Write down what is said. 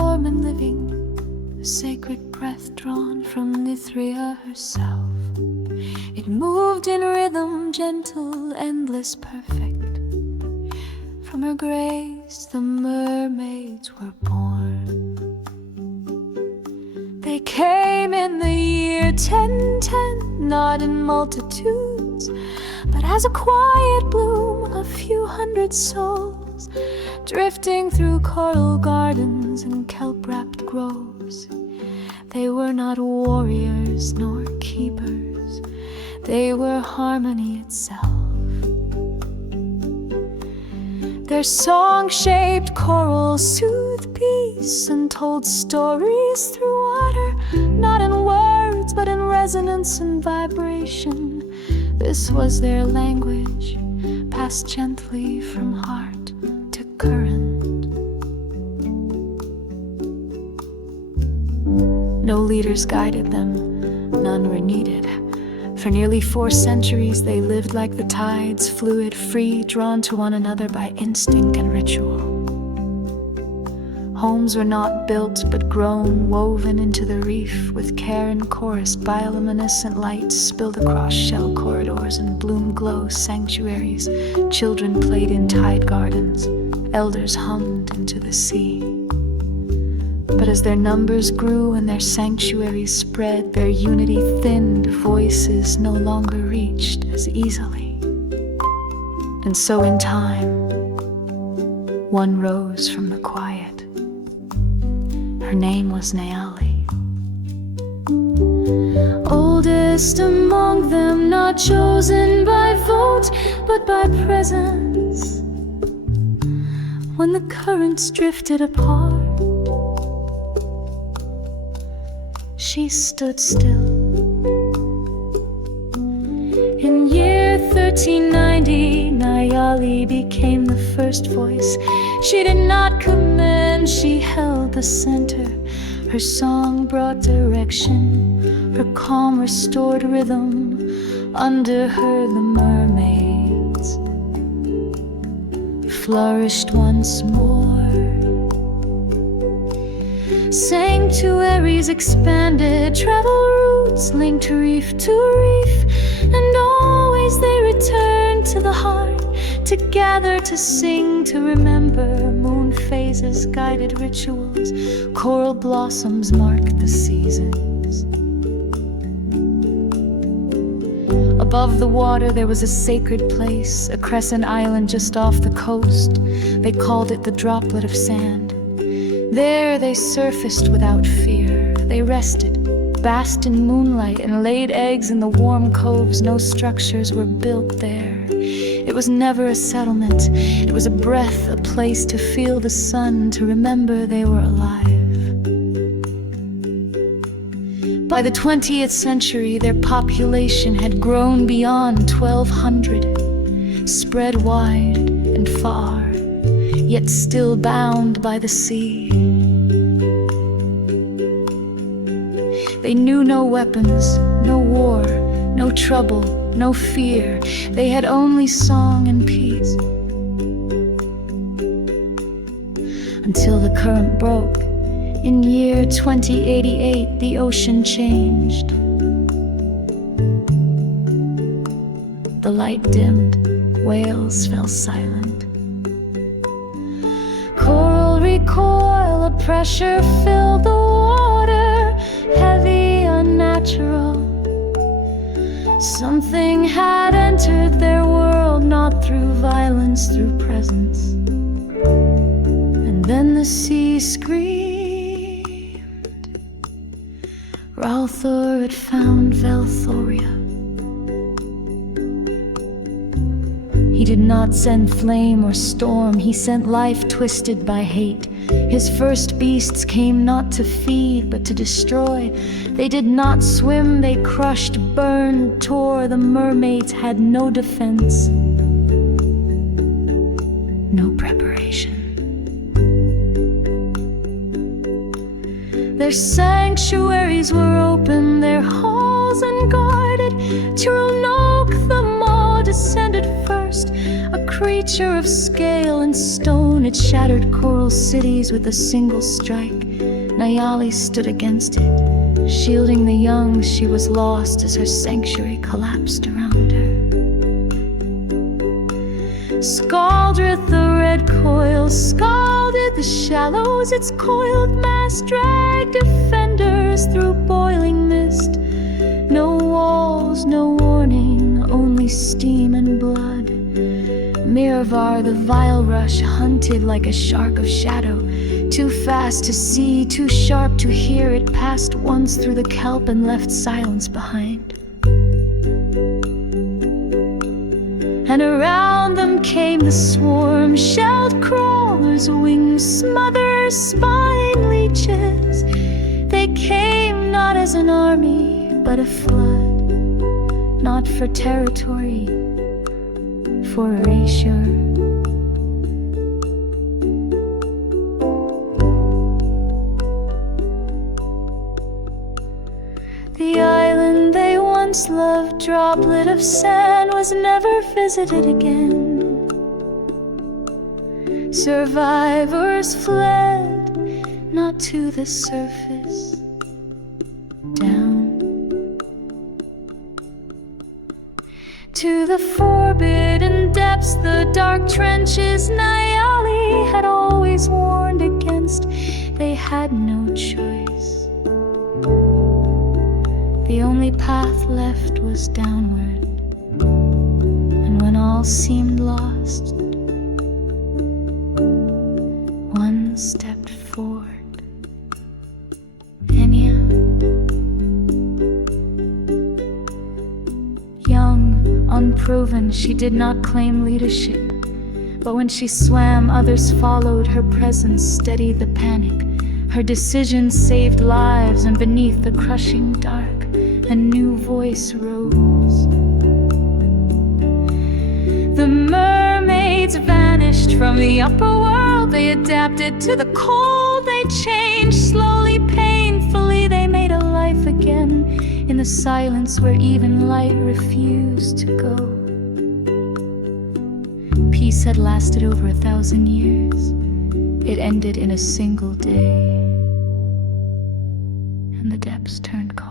warm and living, a sacred breath drawn from Nithria herself. It moved in rhythm, gentle, endless, perfect. From her grace the mermaids were born. They came in the year 1010, not in multitudes, but as a quiet bloom, a few hundred souls, drifting through coral gardens and kelp-wrapped groves. They were not warriors nor keepers, they were harmony itself. Their song-shaped coral soothed peace and told stories through water, not in words but in resonance and vibration. This was their language, passed gently from heart to current. No leaders guided them, none were needed. For nearly 4 centuries they lived like the tides, fluid, free, drawn to one another by instinct and ritual. Homes were not built but grown, woven into the reef, with care and chorus. Bioluminescent lights spilled across shell corridors and bloom glow sanctuaries. Children played in tide gardens, elders hummed into the sea. But as their numbers grew and their sanctuaries spread, their unity thinned, voices no longer reached as easily. And so in time, one rose from the quiet. Her name was Nayali. Oldest among them, not chosen by vote, but by presence. When the currents drifted apart, she stood still. In year 1390, Nayali became the first voice. She did not command, she held the center. Her song brought direction, her calm restored rhythm. Under her the mermaids flourished once more. Sanctuaries expanded, travel routes linked reef to reef, and always they returned to the heart, to gather, to sing, to remember. Moon phases guided rituals, coral blossoms marked the seasons. Above the water there was a sacred place, a crescent island just off the coast. They called it the droplet of sand. There they surfaced without fear. They rested, basked in moonlight, and laid eggs in the warm coves. No structures were built there. It was never a settlement. It was a breath, a place to feel the sun, to remember they were alive. By the 20th century, their population had grown beyond 1,200, spread wide and far, yet still bound by the sea. They knew no weapons, no war, no trouble, no fear. They had only song and peace. Until the current broke. In year 2088, the ocean changed. The light dimmed, whales fell silent. Coral recoil, a pressure filled the water, heavy, unnatural. Something had entered their world, not through violence, through presence. And then the sea screamed. Ralthor had found Velthoria. He did not send flame or storm, he sent life twisted by hate. His first beasts came not to feed, but to destroy. They did not swim, they crushed, burned, tore. The mermaids had no defense, no preparation. Their sanctuaries were open, their halls unguarded. Tirolnok the Maw descended first, a creature of scale and stone, it shattered coral cities with a single strike. Nayali stood against it, shielding the young. She was lost as her sanctuary collapsed around her. Scaldreth the red coil, scalded the shallows, its coiled mass dragged defenders through boiling mist. No walls, no warning, only steam and blood. Miravar, the vile rush, hunted like a shark of shadow, too fast to see, too sharp to hear. It passed once through the kelp and left silence behind. And around them came the swarm, shelled crawlers, wings smother, spine leeches. They came not as an army, but a flood, not for territory, for erasure. The island they once loved, droplet of sand, was never visited again. Survivors fled, not to the surface, down to the forbidden depths, the dark trenches Nayali had always warned against. They had no choice. The only path left was downward, and when all seemed lost, one stepped forward. Aenya. Young, unproven, she did not claim leadership, but when she swam, others followed. Her presence steadied the panic. Her decisions saved lives, and beneath the crushing dark, a new voice rose. The mermaids vanished from the upper world. They adapted to the cold. They changed slowly, painfully. They made a life again in the silence where even light refused to go. Peace had lasted over 1,000 years. It ended in a single day, and the depths turned cold.